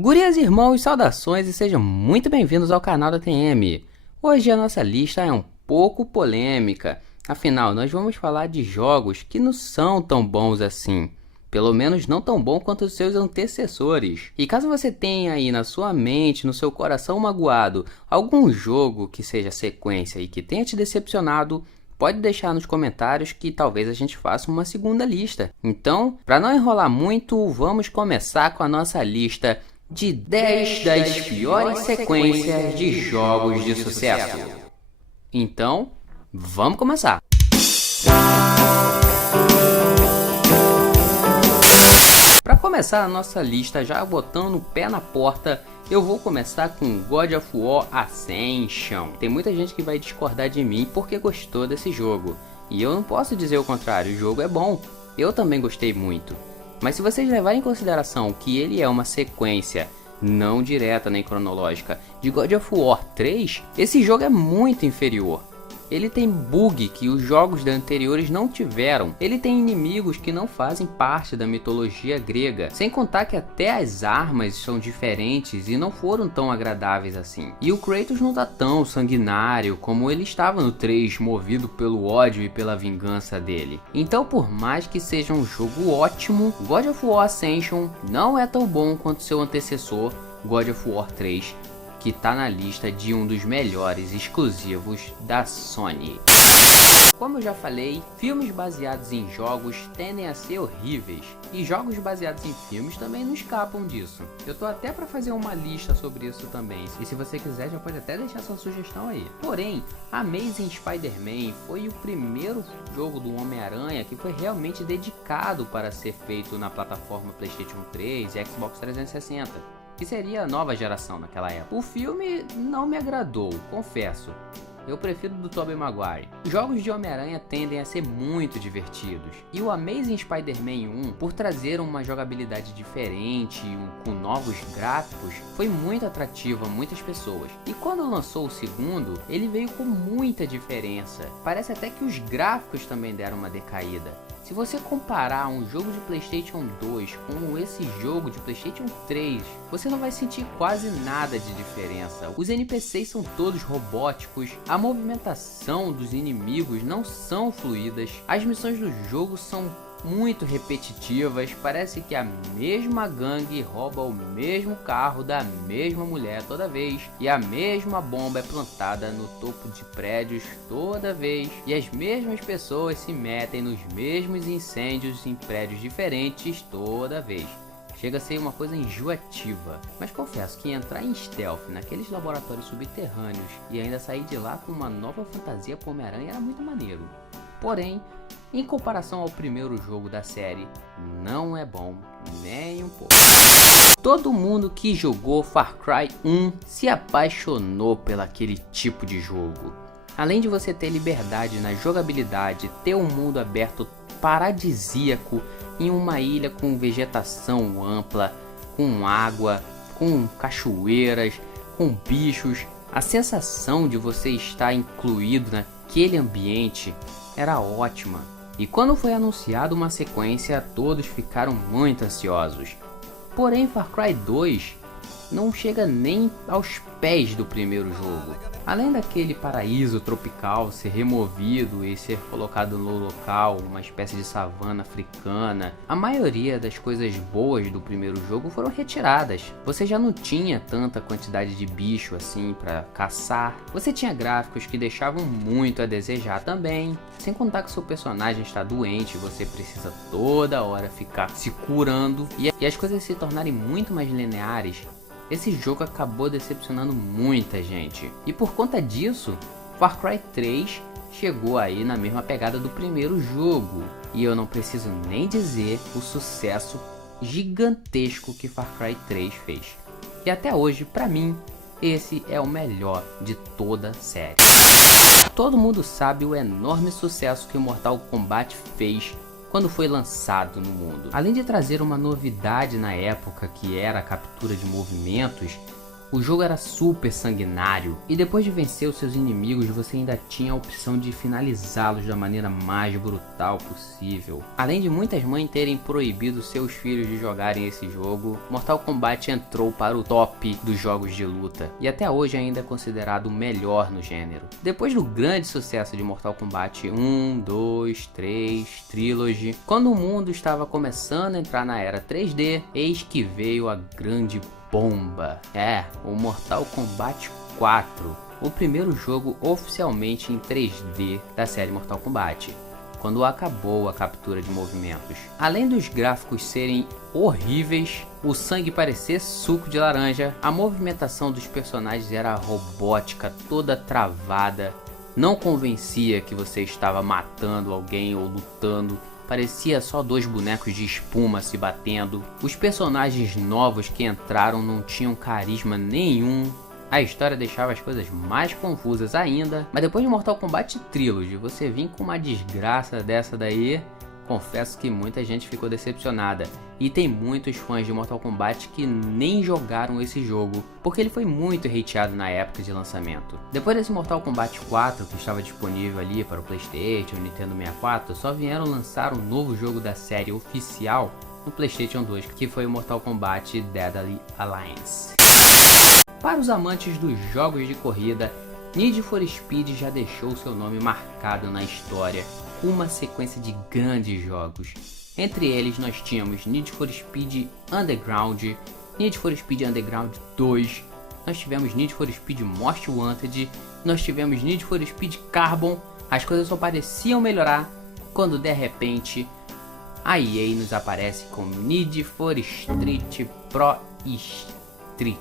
Gurias, irmãos, saudações e sejam muito bem-vindos ao canal da TM. Hoje a nossa lista é um pouco polêmica, afinal nós vamos falar de jogos que não são tão bons assim, pelo menos não tão bom quanto os seus antecessores. E caso você tenha aí na sua mente, no seu coração magoado, algum jogo que seja sequência e que tenha te decepcionado, pode deixar nos comentários que talvez a gente faça uma segunda lista. Então, para não enrolar muito, vamos começar com a nossa lista de 10 das piores sequências de jogos de sucesso. Então, vamos começar! Para começar a nossa lista, já botando o pé na porta, eu vou começar com God of War Ascension. Tem muita gente que vai discordar de mim porque gostou desse jogo, e eu não posso dizer o contrário, o jogo é bom, eu também gostei muito. Mas se vocês levarem em consideração que ele é uma sequência não direta nem cronológica de God of War 3, esse jogo é muito inferior. Ele tem bug que os jogos anteriores não tiveram. Ele tem inimigos que não fazem parte da mitologia grega. Sem contar que até as armas são diferentes e não foram tão agradáveis assim. E o Kratos não tá tão sanguinário como ele estava no 3, movido pelo ódio e pela vingança dele. Então, por mais que seja um jogo ótimo, God of War Ascension não é tão bom quanto seu antecessor, God of War 3, que tá na lista de um dos melhores exclusivos da Sony. Como eu já falei, filmes baseados em jogos tendem a ser horríveis, e jogos baseados em filmes também não escapam disso. Eu tô até para fazer uma lista sobre isso também, e se você quiser já pode até deixar sua sugestão aí. Porém, Amazing Spider-Man foi o primeiro jogo do Homem-Aranha que foi realmente dedicado para ser feito na plataforma PlayStation 3 e Xbox 360. Que seria a nova geração naquela época. O filme não me agradou, confesso. Eu prefiro do Tobey Maguire. Os jogos de Homem-Aranha tendem a ser muito divertidos. E o Amazing Spider-Man 1, por trazer uma jogabilidade diferente, com novos gráficos, foi muito atrativo a muitas pessoas. E quando lançou o segundo, ele veio com muita diferença. Parece até que os gráficos também deram uma decaída. Se você comparar um jogo de PlayStation 2 com esse jogo de PlayStation 3, você não vai sentir quase nada de diferença. Os NPCs são todos robóticos, a movimentação dos inimigos não são fluidas, as missões do jogo são muito repetitivas, parece que a mesma gangue rouba o mesmo carro da mesma mulher toda vez, e a mesma bomba é plantada no topo de prédios toda vez, e as mesmas pessoas se metem nos mesmos incêndios em prédios diferentes toda vez. Chega a ser uma coisa enjoativa, mas confesso que entrar em stealth naqueles laboratórios subterrâneos e ainda sair de lá com uma nova fantasia pro Homem-Aranha era muito maneiro. Porém, em comparação ao primeiro jogo da série, não é bom nem um pouco. Todo mundo que jogou Far Cry 1 se apaixonou pelaquele tipo de jogo. Além de você ter liberdade na jogabilidade, ter um mundo aberto paradisíaco em uma ilha com vegetação ampla, com água, com cachoeiras, com bichos, a sensação de você estar incluído naquele ambiente era ótima. E quando foi anunciada uma sequência, todos ficaram muito ansiosos. Porém, Far Cry 2 não chega nem aos pés do primeiro jogo. Além daquele paraíso tropical ser removido e ser colocado no local, uma espécie de savana africana, a maioria das coisas boas do primeiro jogo foram retiradas. Você já não tinha tanta quantidade de bicho assim para caçar. Você tinha gráficos que deixavam muito a desejar também. Sem contar que seu personagem está doente, você precisa toda hora ficar se curando e as coisas se tornarem muito mais lineares. Esse jogo acabou decepcionando muita gente. E por conta disso, Far Cry 3 chegou aí na mesma pegada do primeiro jogo. E eu não preciso nem dizer o sucesso gigantesco que Far Cry 3 fez. E até hoje, pra mim, esse é o melhor de toda a série. Todo mundo sabe o enorme sucesso que o Mortal Kombat fez quando foi lançado no mundo. Além de trazer uma novidade na época, que era a captura de movimentos, O jogo era super sanguinário, e depois de vencer os seus inimigos, você ainda tinha a opção de finalizá-los da maneira mais brutal possível. Além de muitas mães terem proibido seus filhos de jogarem esse jogo, Mortal Kombat entrou para o top dos jogos de luta, e até hoje ainda é considerado o melhor no gênero. Depois do grande sucesso de Mortal Kombat 1, 2, 3, Trilogy, quando o mundo estava começando a entrar na era 3D, eis que veio a grande bomba. O Mortal Kombat 4, o primeiro jogo oficialmente em 3D da série Mortal Kombat, quando acabou a captura de movimentos. Além dos gráficos serem horríveis, o sangue parecer suco de laranja, a movimentação dos personagens era robótica, toda travada, não convencia que você estava matando alguém ou lutando. Parecia só dois bonecos de espuma se batendo. Os personagens novos que entraram não tinham carisma nenhum. A história deixava as coisas mais confusas ainda. Mas depois de Mortal Kombat Trilogy, você vir com uma desgraça dessa daí, confesso que muita gente ficou decepcionada. E tem muitos fãs de Mortal Kombat que nem jogaram esse jogo, porque ele foi muito hateado na época de lançamento. Depois desse Mortal Kombat 4, que estava disponível ali para o PlayStation e o Nintendo 64, só vieram lançar um novo jogo da série oficial no PlayStation 2, que foi o Mortal Kombat Deadly Alliance. Para os amantes dos jogos de corrida, Need for Speed já deixou seu nome marcado na história, com uma sequência de grandes jogos. Entre eles nós tínhamos Need for Speed Underground, Need for Speed Underground 2, nós tivemos Need for Speed Most Wanted, nós tivemos Need for Speed Carbon. As coisas só pareciam melhorar quando de repente a EA nos aparece com Need for Street Pro Street.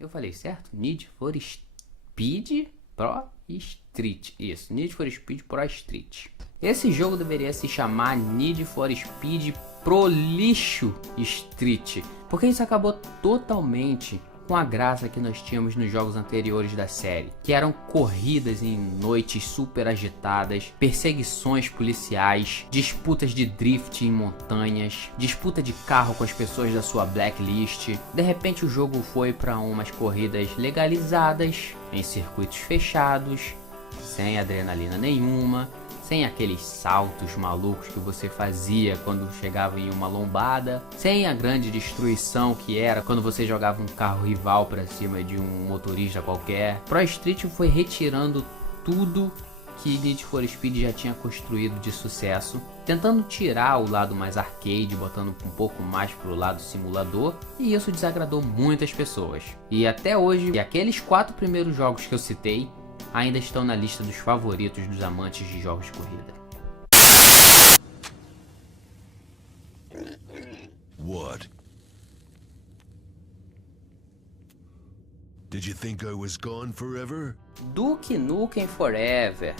Eu falei certo? Need for Speed Pro Street. Isso, Need for Speed Pro Street. Esse jogo deveria se chamar Need for Speed Pro Lixo Street, porque isso acabou totalmente com a graça que nós tínhamos nos jogos anteriores da série, que eram corridas em noites super agitadas, perseguições policiais, disputas de drift em montanhas, disputa de carro com as pessoas da sua blacklist. De repente o jogo foi para umas corridas legalizadas, em circuitos fechados, sem adrenalina nenhuma, sem aqueles saltos malucos que você fazia quando chegava em uma lombada, sem a grande destruição que era quando você jogava um carro rival para cima de um motorista qualquer. Pro Street foi retirando tudo que Need for Speed já tinha construído de sucesso, tentando tirar o lado mais arcade, botando um pouco mais pro lado simulador, e isso desagradou muitas pessoas. E até hoje, aqueles 4 primeiros jogos que eu citei ainda estão na lista dos favoritos dos amantes de jogos de corrida. What? Did you think I was gone forever? Duke Nukem Forever.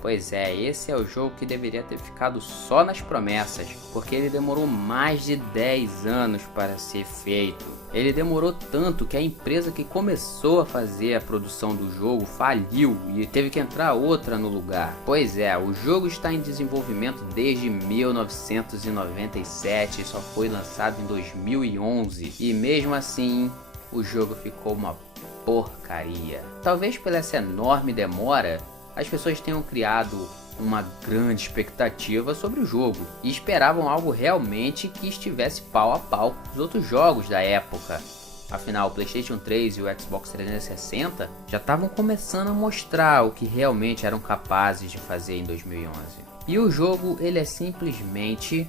Pois é, esse é o jogo que deveria ter ficado só nas promessas, porque ele demorou mais de 10 anos para ser feito. Ele demorou tanto que a empresa que começou a fazer a produção do jogo faliu e teve que entrar outra no lugar. Pois é, o jogo está em desenvolvimento desde 1997 e só foi lançado em 2011. E mesmo assim, o jogo ficou uma porcaria. Talvez pela essa enorme demora, as pessoas tenham criado uma grande expectativa sobre o jogo e esperavam algo realmente que estivesse pau a pau com os outros jogos da época. Afinal, o PlayStation 3 e o Xbox 360 já estavam começando a mostrar o que realmente eram capazes de fazer em 2011. E o jogo, ele é simplesmente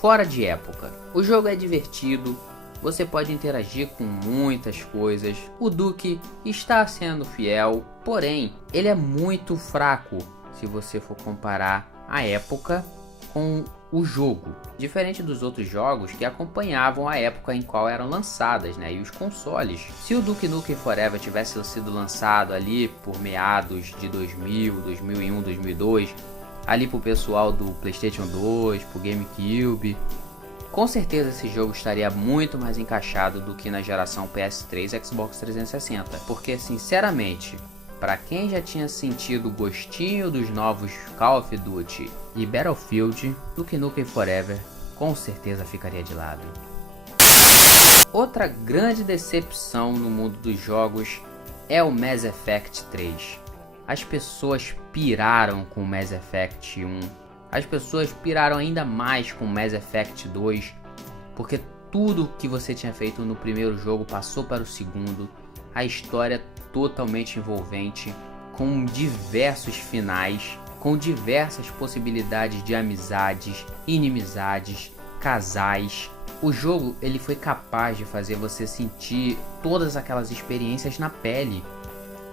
fora de época. O jogo é divertido, você pode interagir com muitas coisas, o Duke está sendo fiel, porém, ele é muito fraco se você for comparar a época com o jogo. Diferente dos outros jogos que acompanhavam a época em qual eram lançadas, e os consoles. Se o Duke Nukem Forever tivesse sido lançado ali por meados de 2000, 2001, 2002, ali pro pessoal do PlayStation 2, pro GameCube, com certeza esse jogo estaria muito mais encaixado do que na geração PS3 e Xbox 360, porque sinceramente, para quem já tinha sentido o gostinho dos novos Call of Duty e Battlefield, Duke Nukem Forever com certeza ficaria de lado. Outra grande decepção no mundo dos jogos é o Mass Effect 3. As pessoas piraram com o Mass Effect 1. As pessoas piraram ainda mais com o Mass Effect 2, porque tudo que você tinha feito no primeiro jogo passou para o segundo. A história totalmente envolvente, com diversos finais, com diversas possibilidades de amizades, inimizades, casais. O jogo ele foi capaz de fazer você sentir todas aquelas experiências na pele.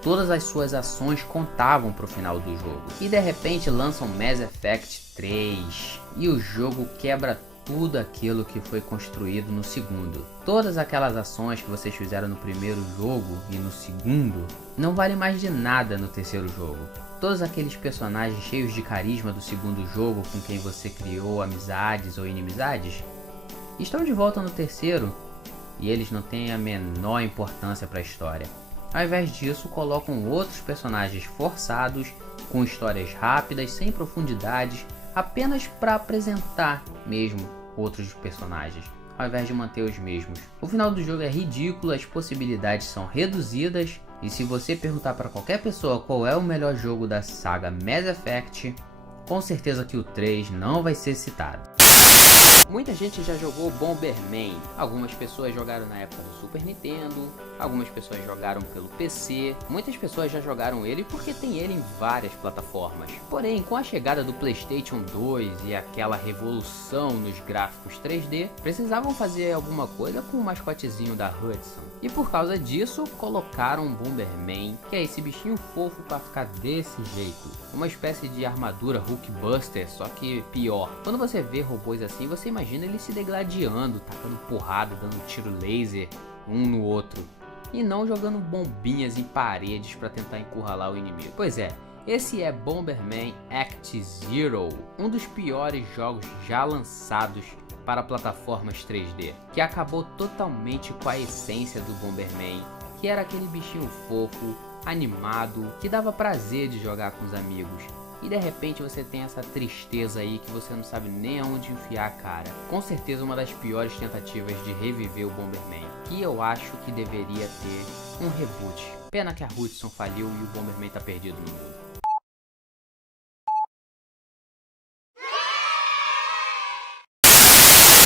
Todas as suas ações contavam para o final do jogo. E de repente lançam Mass Effect 3 e o jogo quebra tudo aquilo que foi construído no segundo. Todas aquelas ações que vocês fizeram no primeiro jogo e no segundo não valem mais de nada no terceiro jogo. Todos aqueles personagens cheios de carisma do segundo jogo com quem você criou amizades ou inimizades estão de volta no terceiro e eles não têm a menor importância para a história. Ao invés disso, colocam outros personagens forçados, com histórias rápidas, sem profundidades, apenas para apresentar mesmo outros personagens, ao invés de manter os mesmos. O final do jogo é ridículo, as possibilidades são reduzidas, e se você perguntar para qualquer pessoa qual é o melhor jogo da saga Mass Effect, com certeza que o 3 não vai ser citado. Muita gente já jogou Bomberman. Algumas pessoas jogaram na época do Super Nintendo, algumas pessoas jogaram pelo PC, muitas pessoas já jogaram ele porque tem ele em várias plataformas. Porém, com a chegada do PlayStation 2 e aquela revolução nos gráficos 3D, precisavam fazer alguma coisa com o mascotezinho da Hudson. E por causa disso, colocaram Bomberman, que é esse bichinho fofo para ficar desse jeito. Uma espécie de armadura Hulkbuster, só que pior. Quando você vê robôs assim, você imagina eles se degladiando, tacando porrada, dando tiro laser um no outro. E não jogando bombinhas em paredes para tentar encurralar o inimigo. Pois é, esse é Bomberman Act Zero, um dos piores jogos já lançados para plataformas 3D, que acabou totalmente com a essência do Bomberman, que era aquele bichinho fofo, animado, que dava prazer de jogar com os amigos. E de repente você tem essa tristeza aí que você não sabe nem aonde enfiar a cara. Com certeza uma das piores tentativas de reviver o Bomberman, que eu acho que deveria ter um reboot. Pena que a Hudson faliu e o Bomberman tá perdido no mundo.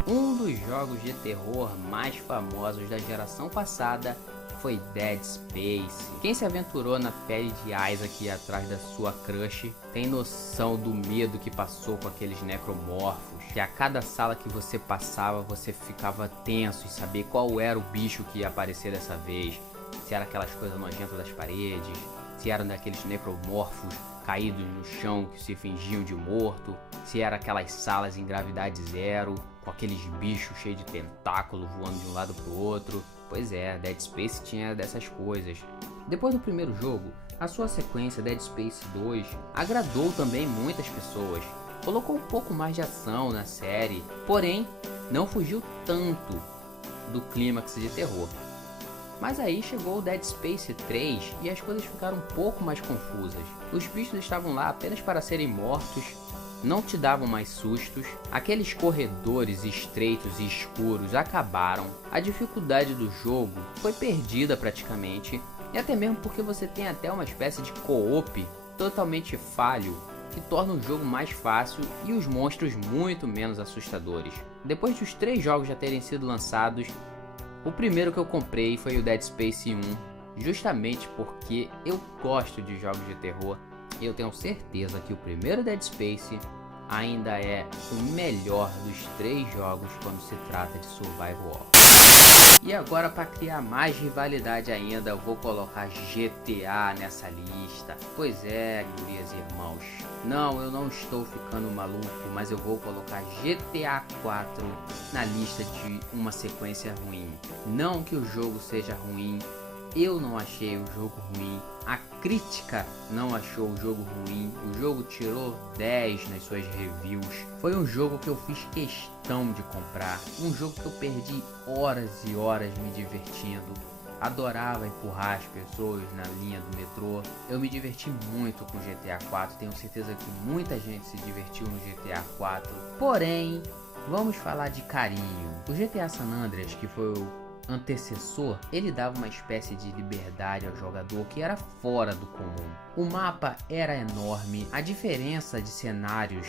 Um dos jogos de terror mais famosos da geração passada foi Dead Space. Quem se aventurou na pele de Isaac atrás da sua crush tem noção do medo que passou com aqueles necromorfos, que a cada sala que você passava você ficava tenso em saber qual era o bicho que ia aparecer dessa vez, se era aquelas coisas nojentas das paredes, se eram daqueles necromorfos caídos no chão que se fingiam de morto, se era aquelas salas em gravidade zero, com aqueles bichos cheios de tentáculo voando de um lado pro outro. Pois é, Dead Space tinha dessas coisas. Depois do primeiro jogo, a sua sequência Dead Space 2 agradou também muitas pessoas. Colocou um pouco mais de ação na série, porém não fugiu tanto do clímax de terror. Mas aí chegou o Dead Space 3 e as coisas ficaram um pouco mais confusas. Os bichos estavam lá apenas para serem mortos, não te davam mais sustos, aqueles corredores estreitos e escuros acabaram, a dificuldade do jogo foi perdida praticamente, e até mesmo porque você tem até uma espécie de co-op totalmente falho, que torna o jogo mais fácil e os monstros muito menos assustadores. Depois dos 3 jogos já terem sido lançados, o primeiro que eu comprei foi o Dead Space 1, justamente porque eu gosto de jogos de terror. Eu tenho certeza que o primeiro Dead Space ainda é o melhor dos 3 jogos quando se trata de survival horror. E agora, para criar mais rivalidade ainda, eu vou colocar GTA nessa lista. Pois é, gurias e irmãos. Não, eu não estou ficando maluco, mas eu vou colocar GTA 4 na lista de uma sequência ruim. Não que o jogo seja ruim, eu não achei o jogo ruim, a crítica não achou o jogo ruim, o jogo tirou 10 nas suas reviews. Foi um jogo que eu fiz questão de comprar, um jogo que eu perdi horas e horas me divertindo. Adorava empurrar as pessoas na linha do metrô. Eu me diverti muito com GTA 4, tenho certeza que muita gente se divertiu no GTA 4. Porém, vamos falar de carinho. O GTA San Andreas, que foi o antecessor, ele dava uma espécie de liberdade ao jogador que era fora do comum. O mapa era enorme, a diferença de cenários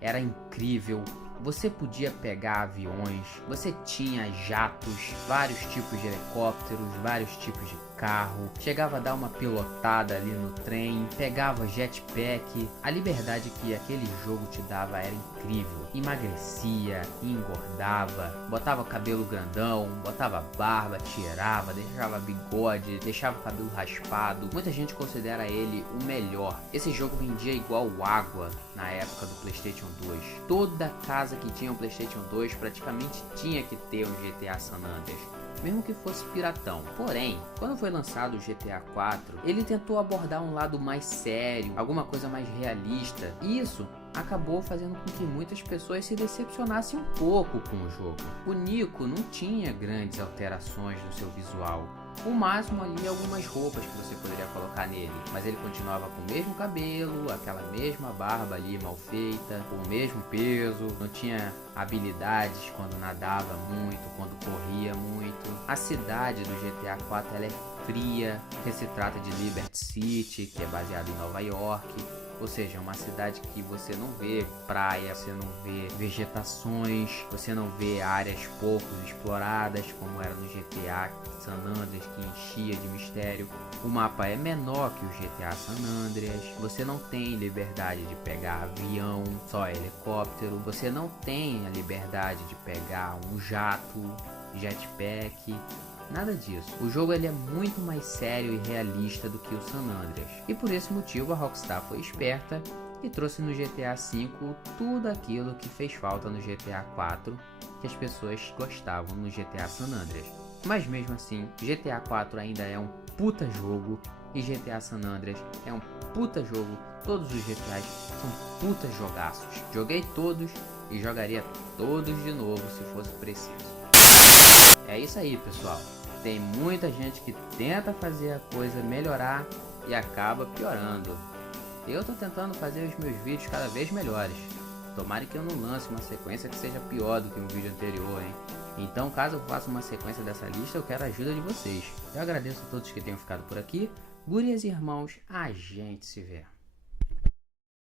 era incrível. Você podia pegar aviões, você tinha jatos, vários tipos de helicópteros, vários tipos de carro, chegava a dar uma pilotada ali no trem, pegava jetpack. A liberdade que aquele jogo te dava era incrível. Emagrecia, engordava, botava cabelo grandão, botava barba, tirava, deixava bigode, deixava o cabelo raspado. Muita gente considera ele o melhor. Esse jogo vendia igual água na época do PlayStation 2. Toda casa que tinha um PlayStation 2 praticamente tinha que ter um GTA San Andreas, mesmo que fosse piratão. Porém, quando foi lançado o GTA 4, ele tentou abordar um lado mais sério, alguma coisa mais realista, e isso acabou fazendo com que muitas pessoas se decepcionassem um pouco com o jogo. O Niko não tinha grandes alterações no seu visual. O máximo ali algumas roupas que você poderia colocar nele, mas ele continuava com o mesmo cabelo, aquela mesma barba ali mal feita, com o mesmo peso, não tinha habilidades quando nadava muito, quando corria muito. A cidade do GTA 4 ela é fria, porque se trata de Liberty City, que é baseado em Nova York. Ou seja, é uma cidade que você não vê praia, você não vê vegetações, você não vê áreas pouco exploradas, como era no GTA San Andreas, que enchia de mistério. O mapa é menor que o GTA San Andreas, você não tem liberdade de pegar avião, só helicóptero, você não tem a liberdade de pegar um jato, jetpack. Nada disso. O jogo ele é muito mais sério e realista do que o San Andreas. E por esse motivo a Rockstar foi esperta e trouxe no GTA V tudo aquilo que fez falta no GTA 4, que as pessoas gostavam no GTA San Andreas. Mas mesmo assim, GTA 4 ainda é um puta jogo e GTA San Andreas é um puta jogo. Todos os GTAs são puta jogaços. Joguei todos e jogaria todos de novo se fosse preciso. É isso aí, pessoal. Tem muita gente que tenta fazer a coisa melhorar e acaba piorando. Eu tô tentando fazer os meus vídeos cada vez melhores. Tomara que eu não lance uma sequência que seja pior do que um vídeo anterior, hein? Então, caso eu faça uma sequência dessa lista, eu quero a ajuda de vocês. Eu agradeço a todos que tenham ficado por aqui. Gurias e irmãos, a gente se vê.